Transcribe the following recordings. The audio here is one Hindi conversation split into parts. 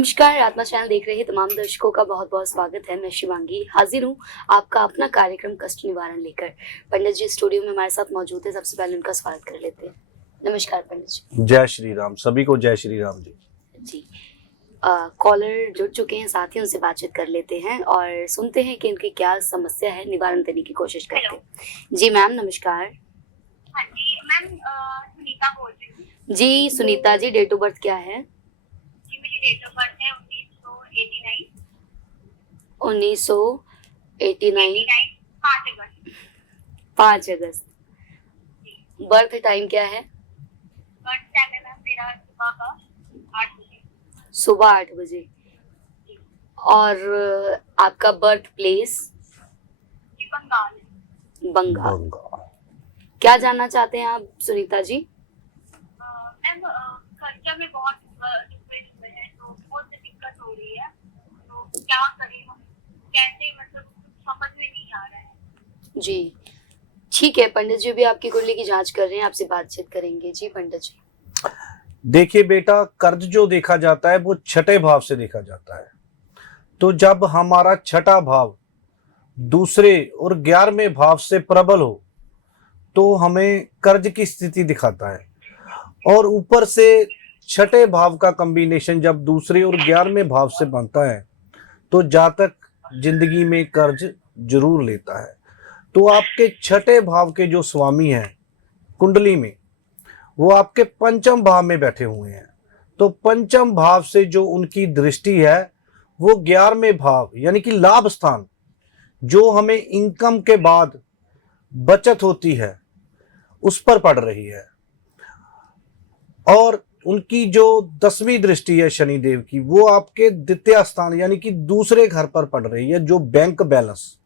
नमस्कार, आत्मा चैनल देख रहे तमाम दर्शकों का बहुत बहुत स्वागत है। मैं शिवांगी हाजिर हूँ आपका अपना कार्यक्रम कष्ट निवारण लेकर। पंडित जी स्टूडियो में हमारे साथ मौजूद है। सबसे पहले उनका स्वागत कर लेते हैं। नमस्कार पंडित जी। जय श्री राम। सभी को जय श्री राम जी। जी कॉलर जुड़ चुके हैं, साथ ही उनसे बातचीत कर लेते हैं और सुनते हैं कि उनकी क्या समस्या है, निवारण देने की कोशिश करते हैं। जी मैम नमस्कार। हाँ जी मैम, सुनीता बोल रही हूँ। जी Sunita ji, date of birth क्या है? जी मेरी डेट ऑफ बर्थ है 1989। 1989 5 अगस्त। 5 अगस्त। बर्थ टाइम क्या है? बर्थ टाइम है मैम मेरा सुबह का 8 बजे। सुबह 8 बजे। और आपका बर्थ प्लेस? जी बंगाल। बंगाल। क्या जानना चाहते हैं आप सुनीता जी? मैम खर्चा में बहुत रुपए है, तो बहुत दिक्कत हो रही है, तो क्या करें हम, कैसे, मतलब समझ में नहीं आ रहा है। जी ठीक है, पंडित जी भी आपकी कुंडली की जांच कर रहे हैं, आपसे बातचीत करेंगे। जी पंडित जी। देखिए बेटा, कर्ज जो देखा जाता है वो छठे भाव से देखा जाता है। तो जब हमारा छठा भाव दूसरे और 11वें भाव से प्रबल हो तो हमें कर्ज की स्थिति दिखाता है। और ऊपर से छठे भाव का कॉम्बिनेशन जब दूसरे और 11वें भाव से बनता है तो जातक जिंदगी में कर्ज जरूर लेता है। तो आपके छठे भाव के जो स्वामी हैं कुंडली में, वो आपके पंचम भाव में बैठे हुए हैं। तो पंचम भाव से जो उनकी दृष्टि है वो 11वें भाव यानी कि लाभ स्थान, जो हमें इनकम के बाद बचत होती है, उस पर पड़ रही है। और उनकी जो 10वीं दृष्टि है शनिदेव की, वो आपके द्वितीय स्थान यानी कि दूसरे घर पर पड़ रही है, जो बैंक बैलेंस।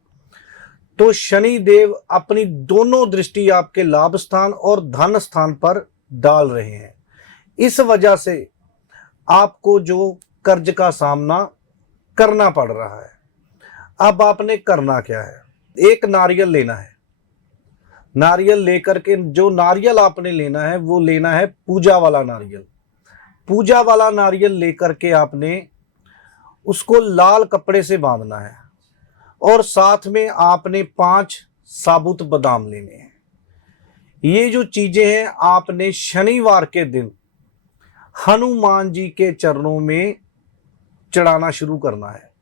तो शनिदेव अपनी दोनों दृष्टि आपके लाभ स्थान और धन स्थान पर डाल रहे हैं। इस वजह से आपको जो कर्ज का सामना करना पड़ रहा है। अब आपने करना क्या है? एक नारियल लेना है। नारियल लेकर के, जो नारियल आपने लेना है वो लेना है पूजा वाला नारियल। पूजा वाला नारियल लेकर के आपने उसको लाल कपड़े से बांधना है और साथ में आपने 5 साबुत बादाम लेने हैं। ये जो चीजें हैं आपने शनिवार के दिन हनुमान जी के चरणों में चढ़ाना शुरू करना है।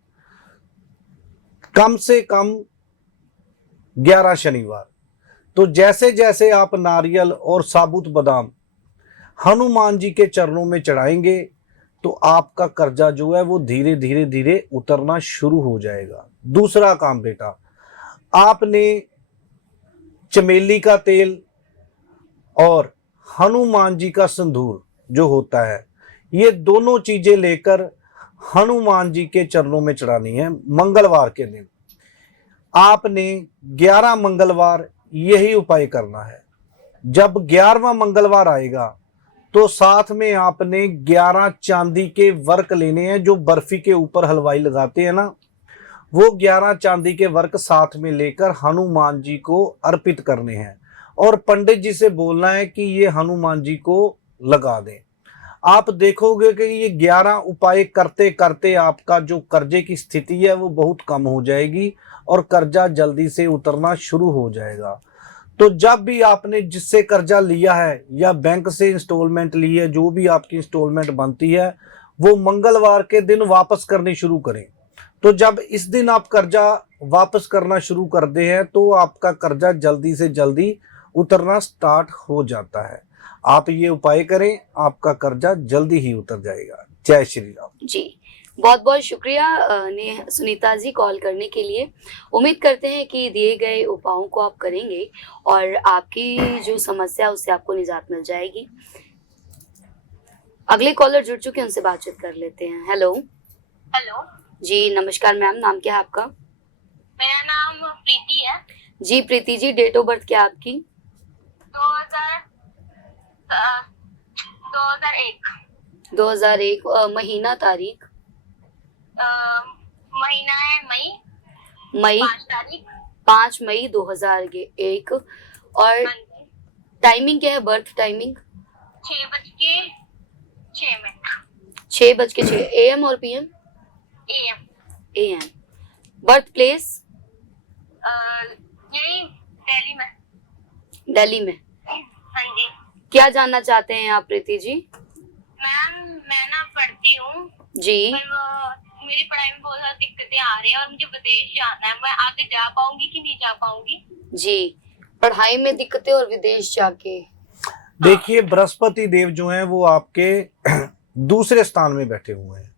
कम से कम 11 शनिवार। तो जैसे जैसे आप नारियल और साबुत बादाम हनुमान जी के चरणों में चढ़ाएंगे तो आपका कर्जा जो है वो धीरे धीरे धीरे उतरना शुरू हो जाएगा। दूसरा काम बेटा, आपने चमेली का तेल और हनुमान जी का सिंदूर जो होता है, ये दोनों चीजें लेकर हनुमान जी के चरणों में चढ़ानी है। मंगलवार के दिन आपने 11 मंगलवार यही उपाय करना है। जब 11वां मंगलवार आएगा तो साथ में आपने 11 चांदी के वर्क लेने हैं, जो बर्फी के ऊपर हलवाई लगाते हैं ना, वो 11 चांदी के वर्क साथ में लेकर हनुमान जी को अर्पित करने हैं और पंडित जी से बोलना है कि ये हनुमान जी को लगा दें। आप देखोगे कि ये 11 उपाय करते करते आपका जो कर्जे की स्थिति है वो बहुत कम हो जाएगी और कर्जा जल्दी से उतरना शुरू हो जाएगा। तो जब भी आपने जिससे कर्जा लिया है या बैंक से इंस्टॉलमेंट ली है, जो भी आपकी इंस्टॉलमेंट बनती है, वो मंगलवार के दिन वापस करनी शुरू करें। तो जब इस दिन आप कर्जा वापस करना शुरू करते हैं तो आपका कर्जा जल्दी से जल्दी उतरना स्टार्ट हो जाता है। आप ये उपाय करें, आपका कर्जा जल्दी ही उतर जाएगा। जय श्री राम। जी बहुत बहुत शुक्रिया ने सुनीता जी कॉल करने के लिए। उम्मीद करते हैं कि दिए गए उपायों को आप करेंगे और आपकी जो समस्या है उससे आपको निजात मिल जाएगी। अगले कॉलर जुड़ चुके हैं, उनसे बातचीत कर लेते हैं। हेलो। हेलो जी नमस्कार मैम, नाम क्या है आपका? मेरा नाम प्रीति है। जी Preeti ji, date of birth क्या है आपकी? 2001। महीना तारीख? महीना है मई। मई 5 तारीख। 5 मई 2001। और टाइमिंग क्या है, बर्थ टाइमिंग? 6:06। 6:06 AM और PM? AM। AM। Birth place? यही दिल्ली में। दिल्ली में। हाँ जी क्या जानना चाहते हैं आप प्रीति जी? मैम, मैं ना पढ़ती हूँ जी। पर मेरी पढ़ाई में बहुत ज्यादा दिक्कतें आ रही हैं और मुझे विदेश जाना है। मैं आगे जा पाऊंगी कि नहीं जा पाऊंगी? जी, पढ़ाई में दिक्कतें और विदेश जाके। देखिए, बृहस्पति देव जो हैं वो आपके दूसरे स्थान में बैठे हुए हैं।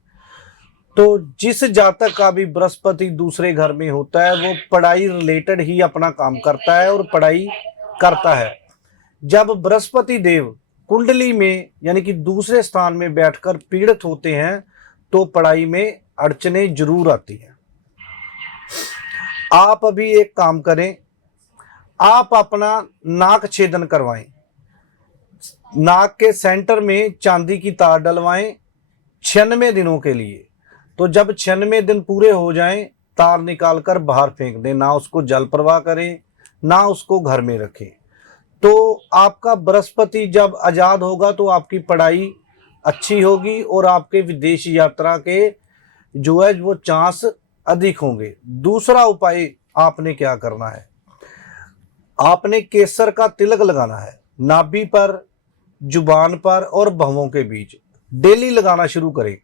तो जिस जातक का भी बृहस्पति दूसरे घर में होता है वो पढ़ाई रिलेटेड ही अपना काम करता है और पढ़ाई करता है। जब बृहस्पति देव कुंडली में यानी कि दूसरे स्थान में बैठकर पीड़ित होते हैं तो पढ़ाई में अड़चनें जरूर आती हैं। आप अभी एक काम करें, आप अपना नाक छेदन करवाएं, नाक के सेंटर में चांदी की तार डलवाएं 96 दिनों के लिए। तो जब 96 दिन पूरे हो जाएं, तार निकालकर बाहर फेंक दें, ना उसको जल प्रवाह करें ना उसको घर में रखें। तो आपका बृहस्पति जब आजाद होगा तो आपकी पढ़ाई अच्छी होगी और आपके विदेश यात्रा के जो है वो चांस अधिक होंगे। दूसरा उपाय आपने क्या करना है, आपने केसर का तिलक लगाना है नाभि पर, जुबान पर और भवों के बीच। डेली लगाना शुरू करें।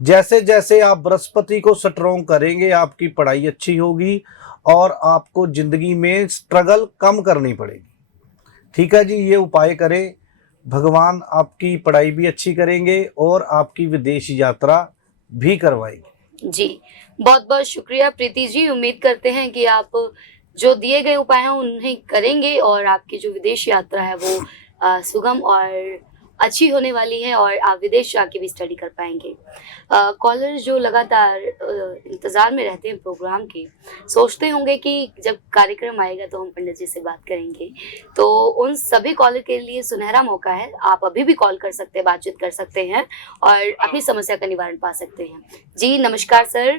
जैसे जैसे आप बृहस्पति को स्ट्रॉन्ग करेंगे आपकी पढ़ाई अच्छी होगी और आपको जिंदगी में स्ट्रगल कम करनी पड़ेगी। ठीक है जी, ये उपाय करें, भगवान आपकी पढ़ाई भी अच्छी करेंगे और आपकी विदेश यात्रा भी करवाएंगे। जी, बहुत बहुत शुक्रिया प्रीति जी। उम्मीद करते हैं कि आप जो दिए गए उपाय हैं उन्हें करेंगे और आपकी जो विदेश यात्रा है वो सुगम और अच्छी होने वाली है और आप विदेश जाके भी स्टडी कर पाएंगे। कॉलर जो लगातार इंतज़ार में रहते हैं प्रोग्राम के, सोचते होंगे कि जब कार्यक्रम आएगा तो हम पंडित जी से बात करेंगे। तो उन सभी कॉलर के लिए सुनहरा मौका है, आप अभी भी कॉल कर सकते हैं, बातचीत कर सकते हैं और अपनी समस्या का निवारण पा सकते हैं। जी नमस्कार सर।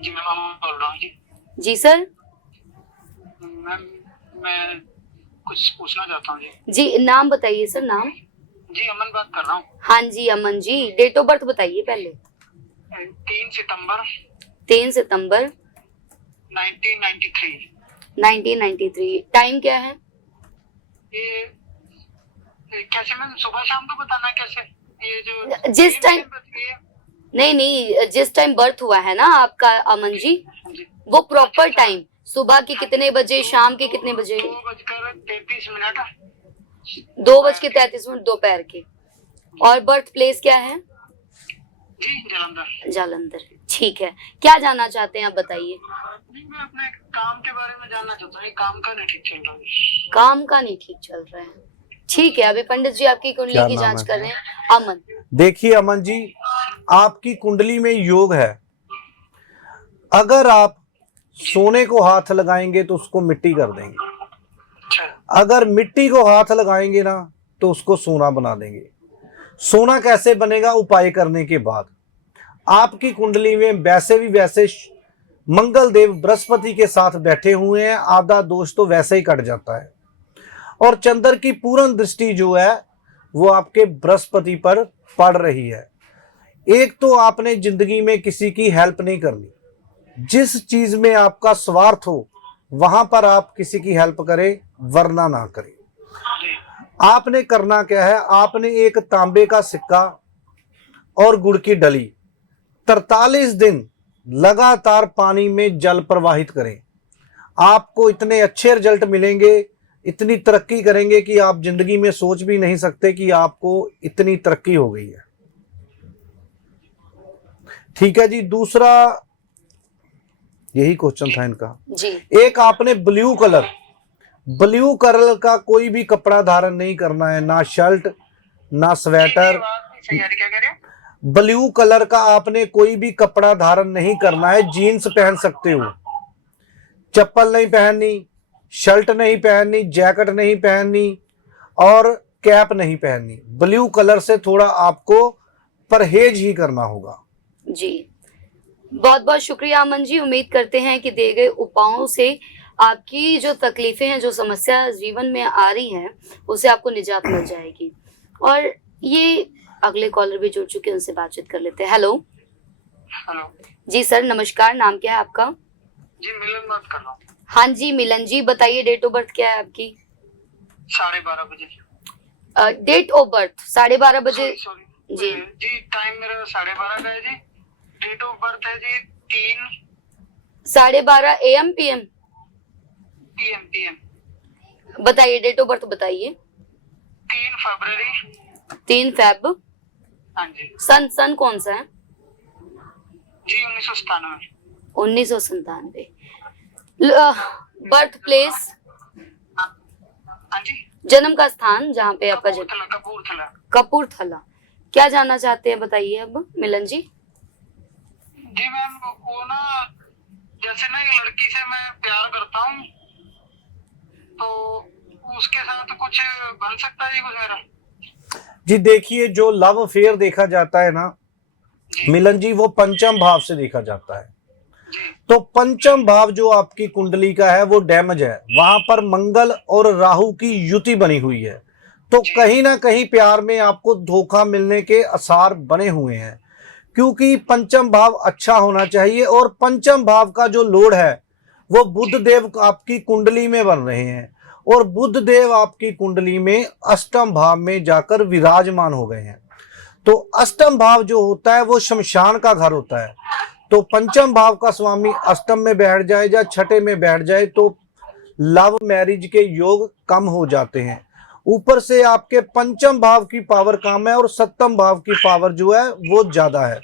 जी मैम, बोल रहा हूँ जी। जी सर। मैम, मैं कुछ पूछना चाहता हूँ जी। जी नाम बताइए सर। नाम? जी अमन बात कर रहा हूँ। हाँ जी Aman ji, date of birth बताइए पहले। 3 सितंबर 3 सितंबर 1993। 1993। टाइम क्या है? ये कैसे मैम, सुबह शाम को बताना कैसे? ये जो जिस टाइम नहीं, जिस टाइम बर्थ हुआ है ना आपका अमन जी, वो प्रॉपर टाइम, सुबह के कितने बजे, शाम के कितने बजे? 2:33। 2:33 दोपहर के। और बर्थ प्लेस क्या है? जी जालंधर। जालंधर। ठीक है, क्या जानना चाहते हैं आप बताइए। नहीं, मैं अपने काम के बारे में जानना चाहता हूँ। काम का नहीं ठीक चल रहा है। काम का नहीं ठीक चल रहा है। ठीक है, अभी पंडित जी आपकी कुंडली की जांच कर रहे हैं। अमन, देखिए अमन जी, आपकी कुंडली में योग है। अगर आप सोने को हाथ लगाएंगे तो उसको मिट्टी कर देंगे, अगर मिट्टी को हाथ लगाएंगे ना तो उसको सोना बना देंगे। सोना कैसे बनेगा? उपाय करने के बाद। आपकी कुंडली में वैसे भी वैसे मंगल देव बृहस्पति के साथ बैठे हुए हैं, आधा दोष तो वैसे ही कट जाता है। और चंद्र की पूर्ण दृष्टि जो है वो आपके बृहस्पति पर पड़ रही है। एक तो आपने जिंदगी में किसी की हेल्प नहीं करनी। जिस चीज में आपका स्वार्थ हो वहां पर आप किसी की हेल्प करें, वरना ना करें। आपने करना क्या है, आपने एक तांबे का सिक्का और गुड़ की डली 43 दिन लगातार पानी में जल प्रवाहित करें। आपको इतने अच्छे रिजल्ट मिलेंगे, इतनी तरक्की करेंगे कि आप जिंदगी में सोच भी नहीं सकते कि आपको इतनी तरक्की हो गई है। ठीक है जी, दूसरा यही क्वेश्चन था इनका जी। एक आपने ब्लू कलर का कोई भी कपड़ा धारण नहीं करना है, ना शर्ट ना स्वेटर। ब्लू कलर का आपने कोई भी कपड़ा धारण नहीं करना है। जीन्स पहन सकते हो, चप्पल नहीं पहननी, शर्ट नहीं पहननी, जैकेट नहीं पहननी और कैप नहीं पहननी। ब्लू कलर से थोड़ा आपको परहेज ही करना होगा। जी, बहुत बहुत शुक्रिया अमन जी। उम्मीद करते हैं कि दिए गए उपायों से आपकी जो तकलीफें हैं, जो समस्या जीवन में आ रही हैं, उससे आपको निजात मिल जाएगी। और ये अगले कॉलर भी जुड़ चुके हैं, उनसे बातचीत कर लेते हैं। हेलो हेलो जी सर, नमस्कार, नाम क्या है आपका? जी, मिलन बात कर रहा हूँ। हाँ जी मिलन जी, बताइए डेट ऑफ बर्थ क्या है आपकी? 12:30 बजे। डेट ऑफ बर्थ 12:30 बजे। सॉरी जी। जी, टाइम मेरा 12:30 का है जी। डेट ऑफ बर्थ है जी 3 12:30 AM PM? PM। बताइए डेट ऑफ बर्थ बताइए। 3 फरवरी। 3 फेब। हाँ जी सन कौन सा है? जी, 1997। 1997। बर्थ प्लेस, हाँ जी, जन्म का स्थान जहाँ पे आपका जन्म? कपूरथला। कपूरथला। क्या जानना चाहते हैं बताइए अब मिलन जी। जी मैम, वो ना जैसे ना एक लड़की से मैं प्यार करता हूँ, तो उसके साथ कुछ बन सकता है जी कुछ मेरा? जी देखिए, जो लव अफेयर देखा जाता है ना जी मिलन जी, वो पंचम भाव से देखा जाता है। जी तो पंचम भाव जो आपकी कुंडली का है वो डैमेज है, वहां पर मंगल और राहु की युति बनी हुई है। तो जी। कहीं ना कहीं प्यार में आपको धोखा मिलने के आसार बने हुए हैं, क्योंकि पंचम भाव अच्छा होना चाहिए। और पंचम भाव का जो लोड है वो बुध देव आपकी कुंडली में बन रहे हैं, और बुध देव आपकी कुंडली में अष्टम भाव में जाकर विराजमान हो गए हैं। तो अष्टम भाव जो होता है वो शमशान का घर होता है। तो पंचम भाव का स्वामी अष्टम में बैठ जाए या छठे में बैठ जाए तो लव मैरिज के योग कम हो जाते हैं। ऊपर से आपके पंचम भाव की पावर कम है और सप्तम भाव की पावर जो है वो ज्यादा है।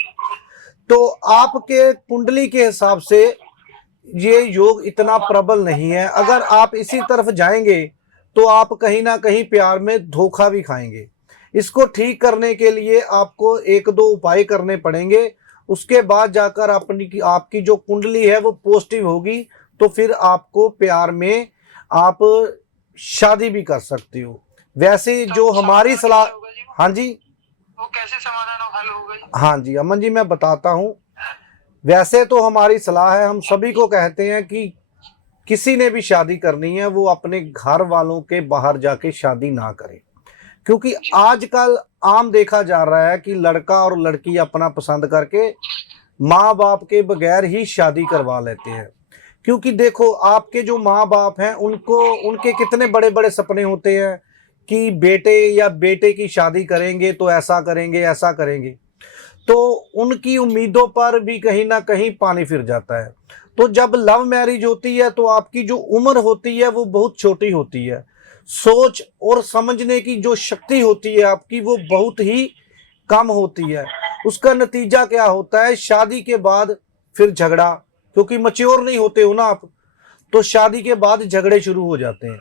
तो आपके कुंडली के हिसाब से ये योग इतना प्रबल नहीं है। अगर आप इसी तरफ जाएंगे तो आप कहीं ना कहीं प्यार में धोखा भी खाएंगे। इसको ठीक करने के लिए आपको एक दो उपाय करने पड़ेंगे, उसके बाद जाकर आपकी जो कुंडली है वो पॉजिटिव होगी, तो फिर आपको प्यार में आप शादी भी कर सकते हो। वैसे जो हमारी सलाह, हाँ जी, वो कैसे समाधान हल होगा जी? हाँ जी अमन जी, मैं बताता हूँ। वैसे तो हमारी सलाह है, हम सभी को कहते हैं कि किसी ने भी शादी करनी है वो अपने घर वालों के बाहर जाके शादी ना करे, क्योंकि आजकल आम देखा जा रहा है कि लड़का और लड़की अपना पसंद करके माँ बाप के बगैर ही शादी करवा लेते हैं। क्योंकि देखो, आपके जो माँ बाप हैं उनके कितने बड़े बड़े सपने होते हैं कि बेटे या बेटे की शादी करेंगे तो ऐसा करेंगे ऐसा करेंगे, तो उनकी उम्मीदों पर भी कहीं ना कहीं पानी फिर जाता है। तो जब लव मैरिज होती है तो आपकी जो उम्र होती है वो बहुत छोटी होती है, सोच और समझने की जो शक्ति होती है आपकी वो बहुत ही कम होती है। उसका नतीजा क्या होता है, शादी के बाद फिर झगड़ा, क्योंकि मैच्योर नहीं होते हो ना आप, तो शादी के बाद झगड़े शुरू हो जाते हैं।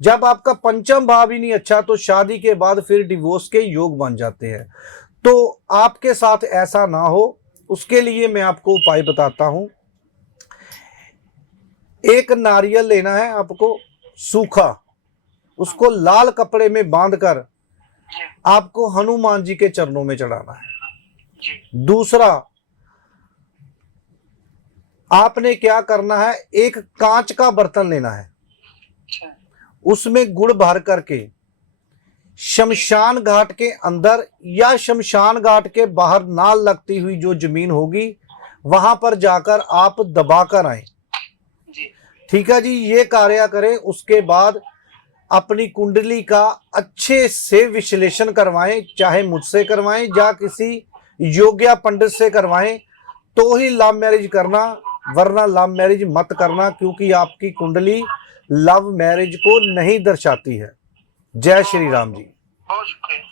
जब आपका पंचम भाव ही नहीं अच्छा तो शादी के बाद फिर डिवोर्स के योग बन जाते हैं। तो आपके साथ ऐसा ना हो उसके लिए मैं आपको उपाय बताता हूं। एक नारियल लेना है आपको, सूखा, उसको लाल कपड़े में बांधकर आपको हनुमान जी के चरणों में चढ़ाना है। दूसरा, आपने क्या करना है, एक कांच का बर्तन लेना है, उसमें गुड़ भर करके शमशान घाट के अंदर या शमशान घाट के बाहर नाल लगती हुई जो जमीन होगी वहां पर जाकर आप दबाकर आए। ठीक है जी, ये कार्य करें। उसके बाद अपनी कुंडली का अच्छे से विश्लेषण करवाएं, चाहे मुझसे करवाएं या किसी योग्य पंडित से करवाएं, तो ही लव मैरिज करना, वरना लव मैरिज मत करना, क्योंकि आपकी कुंडली लव मैरिज को नहीं दर्शाती है। जय श्री राम जी। बहुत शुक्रिया।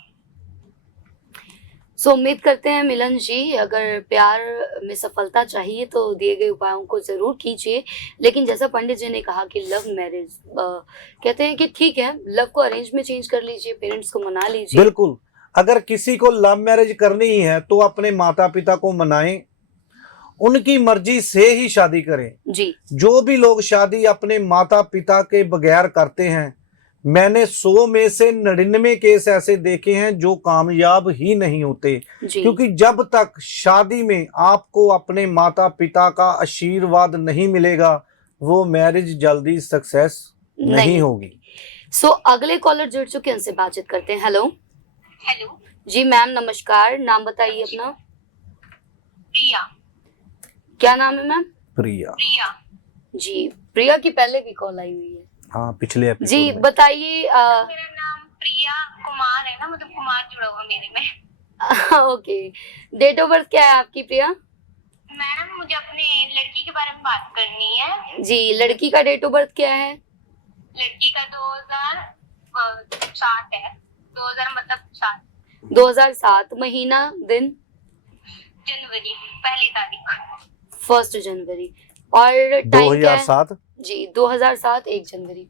सो उम्मीद करते हैं मिलन जी, अगर प्यार में सफलता चाहिए तो दिए गए उपायों को जरूर कीजिए। लेकिन जैसा पंडित जी ने कहा कि लव मैरिज, कहते हैं कि ठीक है, लव को अरेंज में चेंज कर लीजिए, पेरेंट्स को मना लीजिए। बिल्कुल, अगर किसी को लव मैरिज करनी ही है तो अपने माता पिता को मनाएं, उनकी मर्जी से ही शादी करें जी। जो भी लोग शादी अपने माता पिता के बगैर करते हैं, मैंने 100 में से 99 केस ऐसे देखे हैं जो कामयाब ही नहीं होते। क्योंकि जब तक शादी में आपको अपने माता पिता का आशीर्वाद नहीं मिलेगा वो मैरिज जल्दी सक्सेस नहीं होगी। सो अगले कॉलर जुड़ चुके हैं, उनसे बातचीत करते हैं। हेलो हेलो जी मैम नमस्कार, नाम बताइए अपना। प्रिया। क्या नाम है मैम? प्रिया। प्रिया। जी प्रिया की पहले भी कॉल आई हुई है। हाँ, पिछले जी एपिसोड में। बताइए। मेरा नाम प्रिया कुमार है ना, मतलब कुमार जुड़ा हुआ मेरे में। ओके, डेट ऑफ बर्थ क्या है आपकी प्रिया? मैडम मुझे अपने लड़की के बारे में बात करनी है। जी लड़की का डेट ऑफ बर्थ क्या है? लड़की का 2007 है। 2000 मतलब 7 2007 महीना दिन? जनवरी, पहली तारीख। 1 जनवरी। और टाइम क्या है? 2007। जी 2007 1 जनवरी।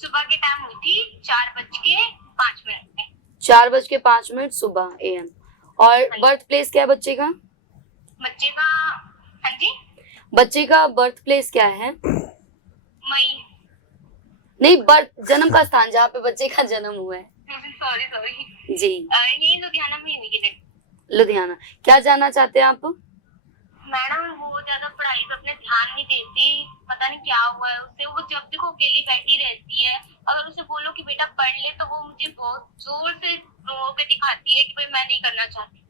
सुबह के टाइम हुई थी 4:05 में। 4:05 सुबह AM। और बर्थ प्लेस क्या है बच्चे का? बच्चे का, हाँ जी, बच्चे का बर्थ प्लेस क्या है? मई। नहीं, बर्थ जन्म का स्थान जहाँ पे बच्चे का जन्म हुआ है। सॉरी जी यही लुधियाना में हुई है। लुधियाना। क्या जानना चाहते हैं आप? मैडम वो ज्यादा पढ़ाई पे अपने ध्यान नहीं देती, पता नहीं क्या हुआ है उससे। वो जब देखो अकेली बैठी रहती है। अगर उसे बोलो कि बेटा पढ़ ले तो वो मुझे बहुत जोर से रो के दिखाती है कि भाई मैं नहीं करना चाहती।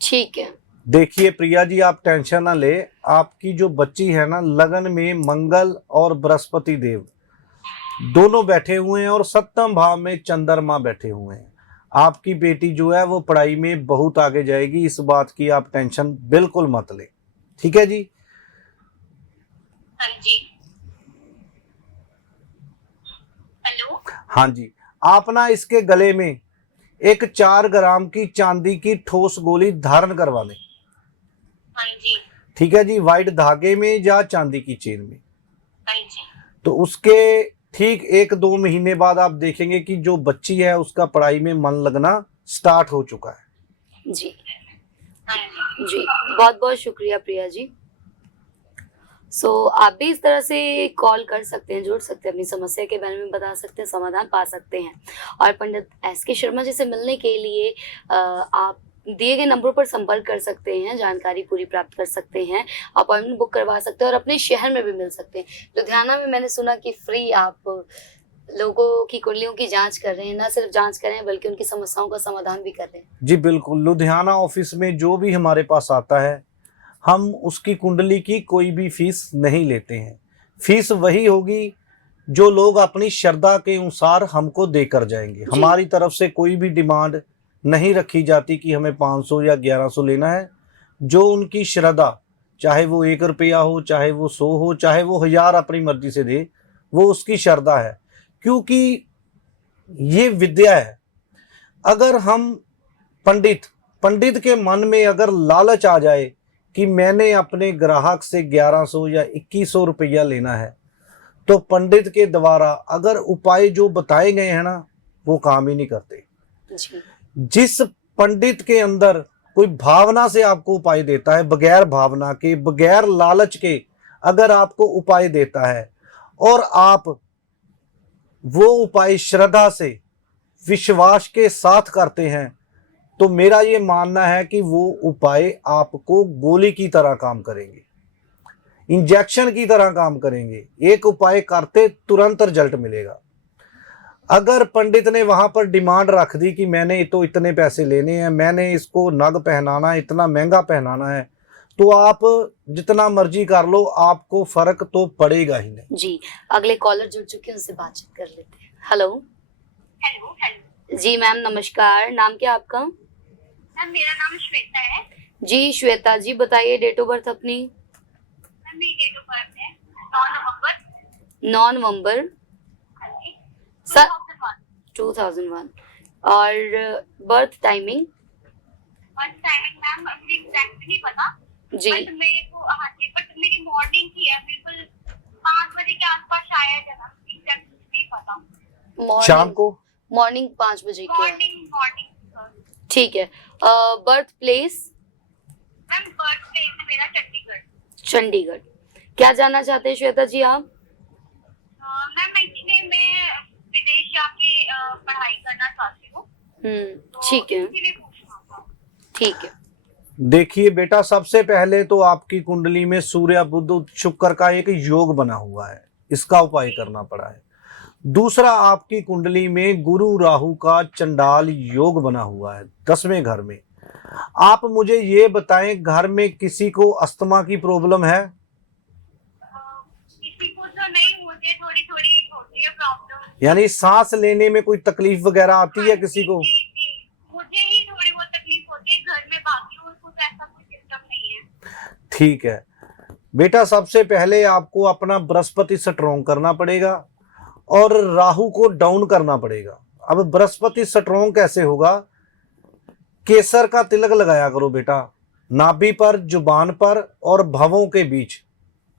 ठीक है। देखिए प्रिया जी, आप टेंशन ना ले। आपकी जो बच्ची है ना, लगन में मंगल और बृहस्पति देव दोनों बैठे हुए हैं और सप्तम भाव में चंद्रमा बैठे हुए हैं। आपकी बेटी जो है वो पढ़ाई में बहुत आगे जाएगी, इस बात की आप टेंशन बिल्कुल मत ले। ठीक है जी। हाँ जी। हेलो। हाँ जी। आप ना इसके गले में एक 4 ग्राम की चांदी की ठोस गोली धारण करवा लें। हाँ जी। ठीक है जी, वाइट धागे में या चांदी की चेन में। हाँ जी। तो उसके ठीक 1-2 महीने बाद आप देखेंगे कि जो बच्ची है उसका पढ़ाई में मन लगना स्टार्ट हो चुका है। जी हाँ जी। जी बहुत बहुत शुक्रिया प्रिया जी। आप भी इस तरह से कॉल कर सकते हैं, जुड़ सकते हैं, अपनी समस्या के बारे में बता सकते हैं, समाधान पा सकते हैं। और पंडित SK शर्मा जी से मिलने के लिए आप दिए गए नंबरों पर संपर्क कर सकते हैं, जानकारी पूरी प्राप्त कर सकते हैं, अपॉइंटमेंट बुक करवा सकते हैं और अपने शहर में भी मिल सकते हैं। लुधियाना में मैंने सुना कि फ्री आप लोगों की कुंडलियों की जांच कर रहे हैं, ना सिर्फ जांच कर रहे हैं बल्कि उनकी समस्याओं का समाधान भी कर रहे हैं। जी बिल्कुल, लुधियाना ऑफिस में जो भी हमारे पास आता है हम उसकी कुंडली की कोई भी फीस नहीं लेते हैं। फीस वही होगी जो लोग अपनी श्रद्धा के अनुसार हमको देकर जाएंगे। हमारी तरफ से कोई भी डिमांड नहीं रखी जाती कि हमें 500 या 1100 लेना है। जो उनकी श्रद्धा, चाहे वो 1 रुपया हो, चाहे वो 100 हो, चाहे वो 1000 अपनी मर्जी से दे, वो उसकी श्रद्धा है। क्योंकि ये विद्या है। अगर हम पंडित के मन में अगर लालच आ जाए कि मैंने अपने ग्राहक से 1100 या 2100 रुपया लेना है, तो पंडित के द्वारा अगर उपाय जो बताए गए हैं ना, वो काम ही नहीं करते। जी जिस पंडित के अंदर कोई भावना से आपको उपाय देता है, बगैर भावना के, बगैर लालच के अगर आपको उपाय देता है और आप वो उपाय श्रद्धा से, विश्वास के साथ करते हैं, तो मेरा ये मानना है कि वो उपाय आपको गोली की तरह काम करेंगे, इंजेक्शन की तरह काम करेंगे। एक उपाय करते तुरंत रिजल्ट मिलेगा। अगर पंडित ने वहां पर डिमांड रख दी कि मैंने तो इतने पैसे लेने हैं, मैंने इसको नग पहनाना है, इतना महंगा पहनाना है, तो आप जितना मर्जी कर लो, आपको फर्क तो पड़ेगा ही नहीं। जी अगले कॉलर जुड़ चुके हैं, उनसे बातचीत कर लेते हैं। हेलो। हेलो। हेलो जी मैम नमस्कार, नाम क्या आपका? मैम, मेरा नाम श्वेता है। जी श्वेता जी बताइए डेट ऑफ बर्थ अपनी। मैम मेरी डेट ऑफ बर्थ है 9 नवंबर। 9 नवंबर हाँ जी, सर 2001। 2001। और birth timing? Birth timing ma'am मुझे एग्जैक्ट नहीं पता। जी बट मेरे को, हाँ जी, बट मेरी मॉर्निंग की है, बिल्कुल 5 बजे के आसपास शायद है मैम, एग्जैक्ट नहीं पता। शाम को मॉर्निंग 5 बजे की है। मॉर्निंग। ठीक है। Birth place? Ma'am birth place है मेरा चंडीगढ़। चंडीगढ़। क्या जानना चाहते हैं श्वेता जी आप? मैम एक्चुअली मैं विदेश जाके पढ़ाई करना चाहती हूँ। ठीक है इसीलिए पूछना था। ठीक है। देखिए बेटा, सबसे पहले तो आपकी कुंडली में सूर्य बुध शुक्र का एक योग बना हुआ है, इसका उपाय करना पड़ा है। दूसरा, आपकी कुंडली में गुरु राहु का चंडाल योग बना हुआ है 10वें घर में। आप मुझे ये बताएं, घर में किसी को अस्थमा की प्रॉब्लम है? किसी को तो नहीं, मुझे थोड़ी थोड़ी होती है प्रॉब्लम। यानी सांस लेने में कोई तकलीफ वगैरह आती है किसी को? मुझे ही थोड़ी बहुत तकलीफ होती है, घर में बाकी को तो ऐसा कोई सिस्टम नहीं है। ठीक है बेटा, सबसे पहले आपको अपना बृहस्पति स्ट्रॉन्ग करना पड़ेगा और राहु को डाउन करना पड़ेगा। अब बृहस्पति स्ट्रॉन्ग कैसे होगा? केसर का तिलक लगाया करो बेटा, नाभि पर, जुबान पर और भवों के बीच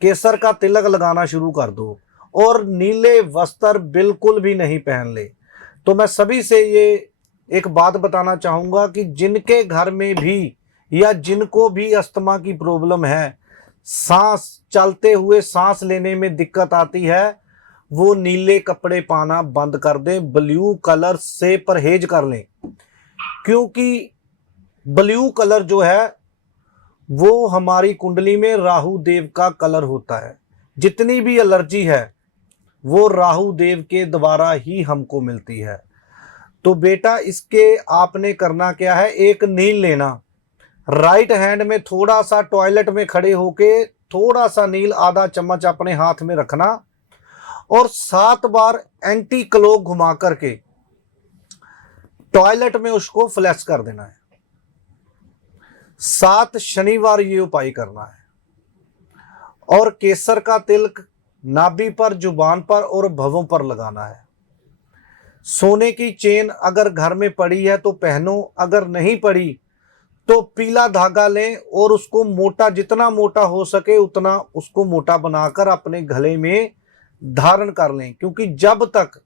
केसर का तिलक लगाना शुरू कर दो। और नीले वस्त्र बिल्कुल भी नहीं पहन ले। तो मैं सभी से ये एक बात बताना चाहूंगा कि जिनके घर में भी या जिनको भी अस्थमा की प्रॉब्लम है, सांस चलते हुए सांस लेने में दिक्कत आती है, वो नीले कपड़े पाना बंद कर दें, ब्लू कलर से परहेज कर लें। क्योंकि ब्लू कलर जो है वो हमारी कुंडली में राहु देव का कलर होता है। जितनी भी एलर्जी है वो राहु देव के द्वारा ही हमको मिलती है। तो बेटा, इसके आपने करना क्या है, एक नील लेना, राइट हैंड में थोड़ा सा टॉयलेट में खड़े होके थोड़ा सा नील आधा चम्मच अपने हाथ में रखना और 7 बार एंटी क्लॉक घुमा करके टॉयलेट में उसको फ्लैश कर देना है। 7 शनिवार ये उपाय करना है। और केसर का तिलक नाभि पर, जुबान पर और भवों पर लगाना है। सोने की चेन अगर घर में पड़ी है तो पहनो, अगर नहीं पड़ी तो पीला धागा लें और उसको मोटा, जितना मोटा हो सके उतना उसको मोटा बनाकर अपने गले में धारण कर लें। क्योंकि जब तक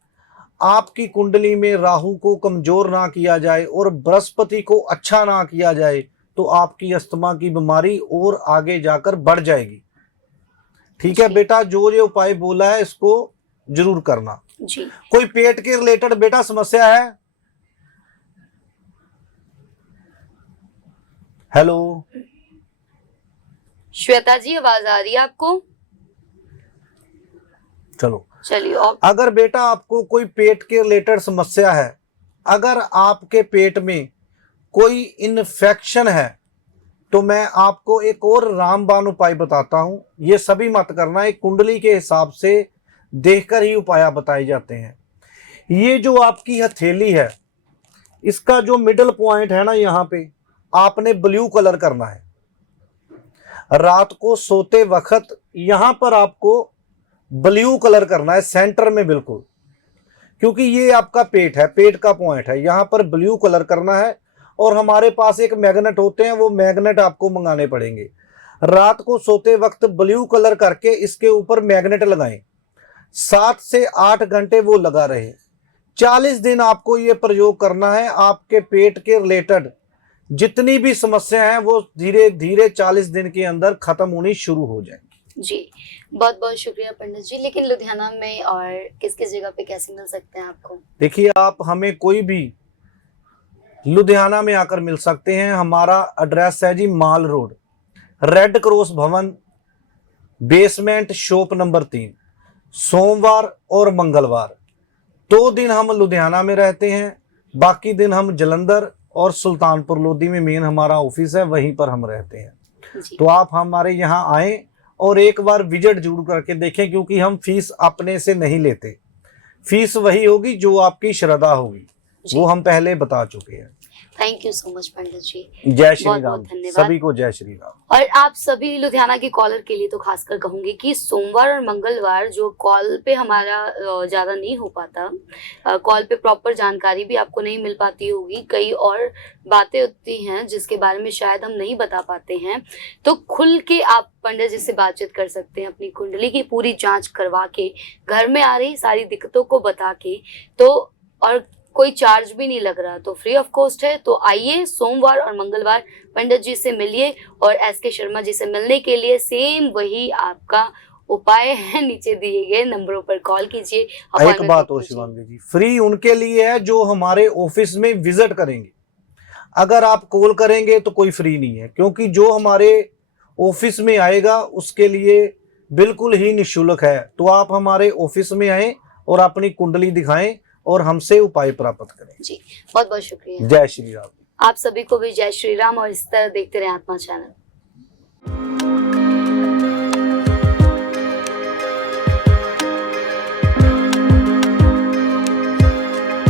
आपकी कुंडली में राहु को कमजोर ना किया जाए और बृहस्पति को अच्छा ना किया जाए तो आपकी अस्थमा की बीमारी और आगे जाकर बढ़ जाएगी। ठीक है बेटा, जो ये उपाय बोला है इसको जरूर करना जी। कोई पेट के रिलेटेड बेटा समस्या है? हेलो श्वेता जी, आवाज आ रही है आपको? चलो चलिए। और अगर बेटा आपको कोई पेट के रिलेटेड समस्या है, अगर आपके पेट में कोई इन्फेक्शन है, तो मैं आपको एक और रामबाण उपाय बताता हूं। ये सभी मत करना, एक कुंडली के हिसाब से देखकर ही उपाय बताए जाते हैं। ये जो आपकी हथेली है, इसका जो मिडल पॉइंट है ना, यहाँ पे आपने ब्लू कलर करना है। रात को सोते वक्त यहां पर आपको ब्लू कलर करना है, सेंटर में बिल्कुल। क्योंकि ये आपका पेट है, पेट का पॉइंट है, यहां पर ब्लू कलर करना है। और हमारे पास एक मैग्नेट होते हैं, वो मैग्नेट आपको मंगाने पड़ेंगे। रात को सोते वक्त ब्लू कलर करके इसके ऊपर मैग्नेट लगाएं। 7 से 8 घंटे वो लगा रहे। 40 दिन आपको ये प्रयोग करना है। आपके पेट के रिलेटेड जितनी भी समस्या है वो धीरे धीरे 40 दिन के अंदर खत्म होनी शुरू हो जाएगी। जी, बहुत बहुत शुक्रिया पंडित जी। लेकिन लुधियाना में और किस किस जगह पे कैसे मिल सकते हैं आपको? देखिए, आप हमें कोई भी लुधियाना में आकर मिल सकते हैं। हमारा एड्रेस है जी माल रोड, रेड क्रॉस भवन, बेसमेंट, शॉप नंबर 3। सोमवार और मंगलवार 2 दिन हम लुधियाना में रहते हैं, बाकी दिन हम जलंधर और सुल्तानपुर लोधी में मेन हमारा ऑफिस है, वहीं पर हम रहते हैं। जी। तो आप हमारे यहाँ आएं और एक बार विजिट जरूर करके देखें। क्योंकि हम फीस अपने से नहीं लेते, फीस वही होगी जो आपकी श्रद्धा होगी, वो हम पहले बता चुके हैं। थैंक यू सो मच पंडित जी। जय श्री बहुत राम, बहुत धन्यवाद। सभी को जय श्री राम। और आप सभी लुधियाना के कॉलर के लिए तो खासकर कहूंगी कि सोमवार और मंगलवार जो कॉल पे हमारा ज़्यादा नहीं हो पाता, कॉल पे प्रॉपर जानकारी भी आपको नहीं मिल पाती होगी, कई और बातें होती हैं जिसके बारे में शायद हम नहीं बता पाते हैं, तो खुल के आप पंडित जी से बातचीत कर सकते हैं, अपनी कुंडली की पूरी जांच करवा के, घर में आ रही सारी दिक्कतों को बता के। तो और कोई चार्ज भी नहीं लग रहा, तो फ्री ऑफ कॉस्ट है। तो आइए, सोमवार और मंगलवार पंडित जी से मिलिए। और एस.के. शर्मा जी से मिलने के लिए सेम वही आपका उपाय है, नीचे दिए गए नंबरों पर कॉल कीजिए। एक बात और शिवांगी जी, फ्री उनके लिए है जो हमारे ऑफिस में विजिट करेंगे। अगर आप कॉल करेंगे तो कोई फ्री नहीं है, क्योंकि जो हमारे ऑफिस में आएगा उसके लिए बिल्कुल ही निःशुल्क है। तो आप हमारे ऑफिस में आए और अपनी कुंडली दिखाएं और हमसे उपाय प्राप्त करें। जी, बहुत बहुत शुक्रिया। जय श्री राम। आप सभी को भी जय श्री राम और इस तरह देखते रहे आत्मा चैनल।